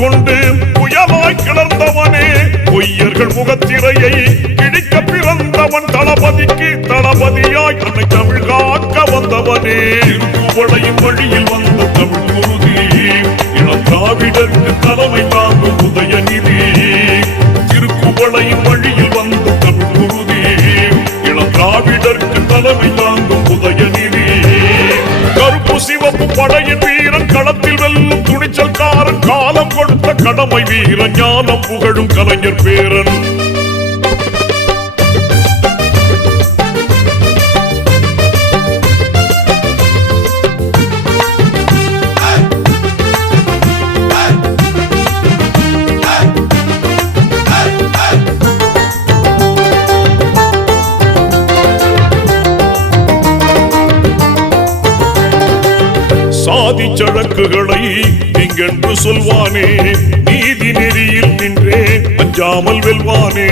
கொண்டு புயலாய் கிளர்ந்தவனே, பொய்யர்கள் முகத்திரையை கிழிக்க பிறந்தவன், தளபதிக்கு தளபதியாய் அன்னை தமிழ் காக்க வந்தவனே. திருக்குவளையின் வழியில் வந்த தமிழ் குருதி, இளம் திராவிடருக்கு தலைமை தாங்கும் உதயநிதி. திருக்குவளையின் வழியில் வந்த தமிழ் குருதி, இளம் திராவிடருக்கு தலைமை தாங்கும் உதயநிதி. கருப்பு சிவப்பு படையின் வீரன், களத்தில் வெல்லும் துணிச்சல்காரன், காலம் கொடுத்த கடமை வீரன், ஞானம் புகழும் கலைஞர் பேரன். சாதி சழக்குகளை நீங்கென்று சொல்வானே, நீதி நெறியில் நின்றே அஞ்சாமல் வெல்வானே.